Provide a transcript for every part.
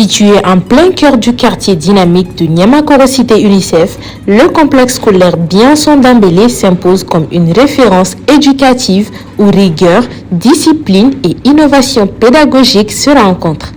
Situé en plein cœur du quartier dynamique de Niamakoro Cité UNICEF, le complexe scolaire Bienson Dambélé s'impose comme une référence éducative où rigueur, discipline et innovation pédagogique se rencontrent.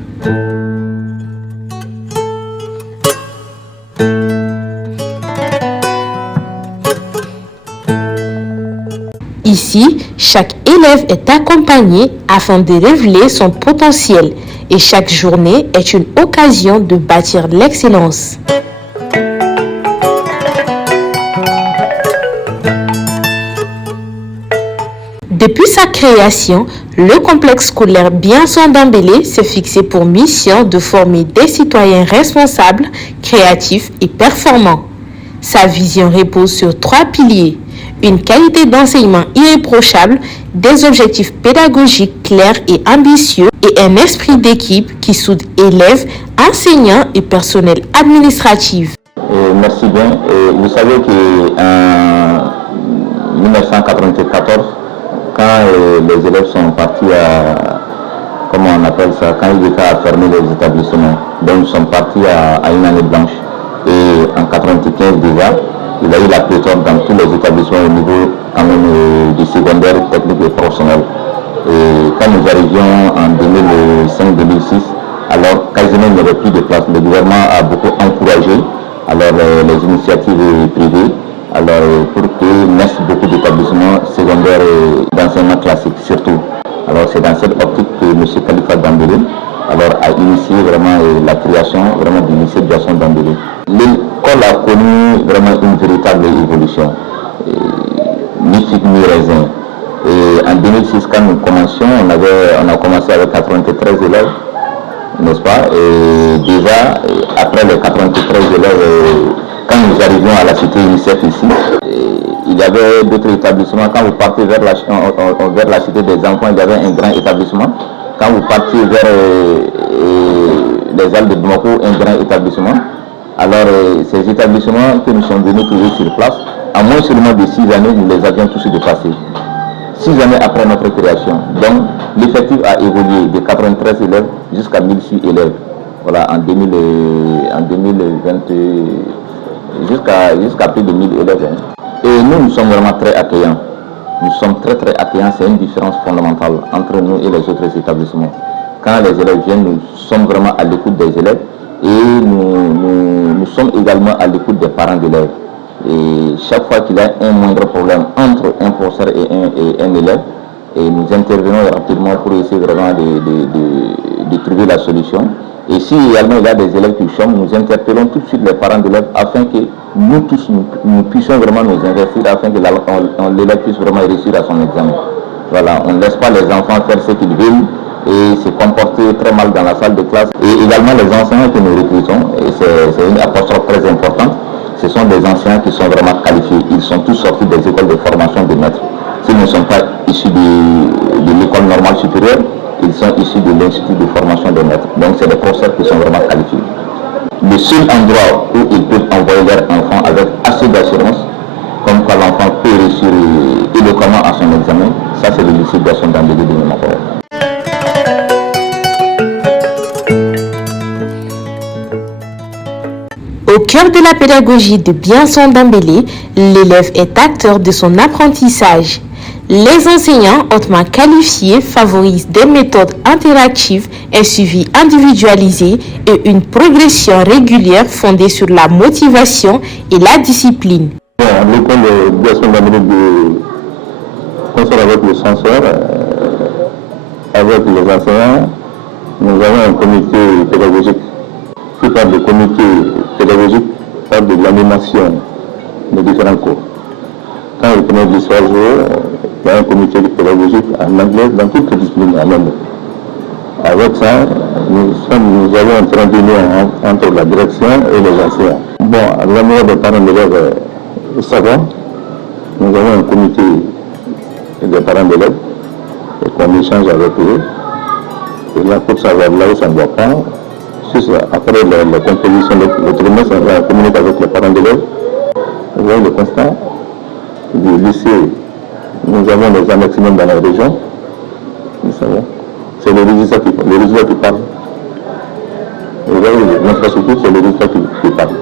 Ici, chaque élève est accompagné afin de révéler son potentiel et chaque journée est une occasion de bâtir l'excellence. Depuis sa création, le complexe scolaire Bienson Dambélé s'est fixé pour mission de former des citoyens responsables, créatifs et performants. Sa vision repose sur 3 piliers: une qualité d'enseignement irréprochable, des objectifs pédagogiques clairs et ambitieux et un esprit d'équipe qui soude élèves, enseignants et personnel administratif. Merci bien. Vous savez qu'en 1994, quand les élèves sont partis comment on appelle ça, quand ils étaient à fermer les établissements, donc ils sont partis à une année blanche. Et en 1995 déjà, il y a eu la pléthore dans tous les établissements au niveau quand même du secondaire, technique et professionnel. Et quand nous arrivions en 2005-2006, alors quasiment il n'y avait plus de place. Le gouvernement a beaucoup encouragé les initiatives privées pour que naissent beaucoup d'établissements secondaires et d'enseignement classique surtout. Alors c'est dans cette optique que M. Khalifa Dambélé a initié vraiment la création vraiment du lycée Bienson Dambélé. L'école a connu vraiment une véritable évolution, ni figue ni raisin. Et en 2006, quand nous commencions, on a commencé avec 93 élèves, n'est-ce pas? Et déjà, après les 93 élèves, quand nous arrivions à la cité UNICEF ici, il y avait d'autres établissements. Quand vous partez vers la cité des enfants, il y avait un grand établissement. Quand vous partiez vers les Halles de Bamako, un grand établissement. Alors, ces établissements que nous sommes venus trouver sur place, en moins seulement de 6 années, nous les avions tous dépassés. 6 années après notre création. Donc, l'effectif a évolué de 93 élèves jusqu'à 1006 élèves. Voilà, en 2020, jusqu'à plus de 1000 élèves. Et nous sommes vraiment très accueillants. Nous sommes très accueillants, c'est une différence fondamentale entre nous et les autres établissements. Quand les élèves viennent, nous sommes vraiment à l'écoute des élèves et nous sommes également à l'écoute des parents d'élèves. Et chaque fois qu'il y a un moindre problème entre un professeur et un élève, et nous intervenons rapidement pour essayer vraiment de trouver la solution. Et si également il y a des élèves qui chôment, nous interpellons tout de suite les parents d'élèves afin que nous tous, nous puissions vraiment nous investir afin que l'élève puisse vraiment réussir à son examen. Voilà, on ne laisse pas les enfants faire ce qu'ils veulent et se comporter très mal dans la salle de classe. Et également les enseignants que nous recrutons, et c'est une apostrophe très importante, ce sont des enseignants qui sont vraiment qualifiés. Ils sont tous sortis des écoles de formation de maîtres. S'ils ne sont pas issus de l'école normale supérieure, ils sont issus de l'institut de formation des maîtres. Donc c'est des professeurs qui sont vraiment qualifiés. Le seul endroit où ils peuvent envoyer leurs enfants avec assez d'assurance, comme quoi l'enfant peut réussir éloquemment à son examen, ça c'est le lycée Bienson Dambélé de Niamakoro. Au cœur de la pédagogie de Bienson Dambélé, l'élève est acteur de son apprentissage. Les enseignants hautement qualifiés favorisent des méthodes interactives, un suivi individualisé et une progression régulière fondée sur la motivation et la discipline. L'école Bienson Dambélé concerne avec le censeur, avec les enseignants, nous avons un comité pédagogique qui parle de comité pédagogique, parle de l'animation des différents cours. Quand vous prenez de l'histoire, il y a un comité pédagogique en anglais dans toutes les disciplines en anglais. Avec ça, nous avons un train d'union entre la direction et les enseignants. Bon, à la manière des parents d'élèves savants, nous avons un comité des parents d'élèves et qu'on échange avec eux. Et là, pour savoir là où ça ne va pas, après la composition, le trimestre, on communique avec les parents d'élèves. Vous voyez le constat du lycée. Nous avons les annexes même dans la région. C'est le résultat qui parle. L'infrastructure, c'est le résultat qui parle.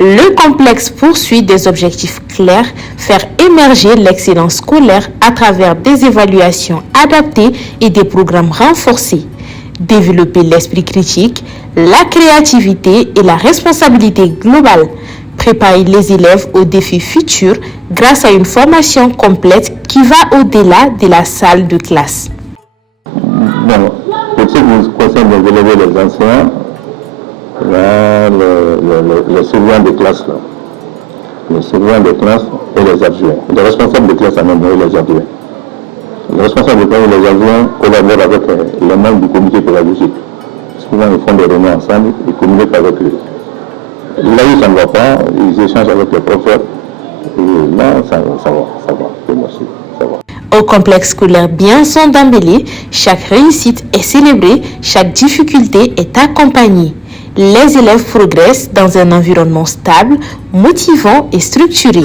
Le complexe poursuit des objectifs clairs, faire émerger l'excellence scolaire à travers des évaluations adaptées et des programmes renforcés, développer l'esprit critique, la créativité et la responsabilité globale, préparer les élèves aux défis futurs grâce à une formation complète qui va au-delà de la salle de classe. Bon, pour ce qui concerne les élèves et les enseignants, les surveillants de classe, les surveillants de classe et les adjoints, les responsables de classe en même temps et les adjoints. Les responsables de classe et les adjoints collaborent avec les membres du comité pédagogique. Souvent, ils font des réunions ensemble, ils communiquent avec eux. Là où ça ne va pas, ils échangent avec les professeurs. Et là, ça va. Merci. Ça va. Au complexe scolaire Bienson d'Ambélé, chaque réussite est célébrée, chaque difficulté est accompagnée. Les élèves progressent dans un environnement stable, motivant et structuré.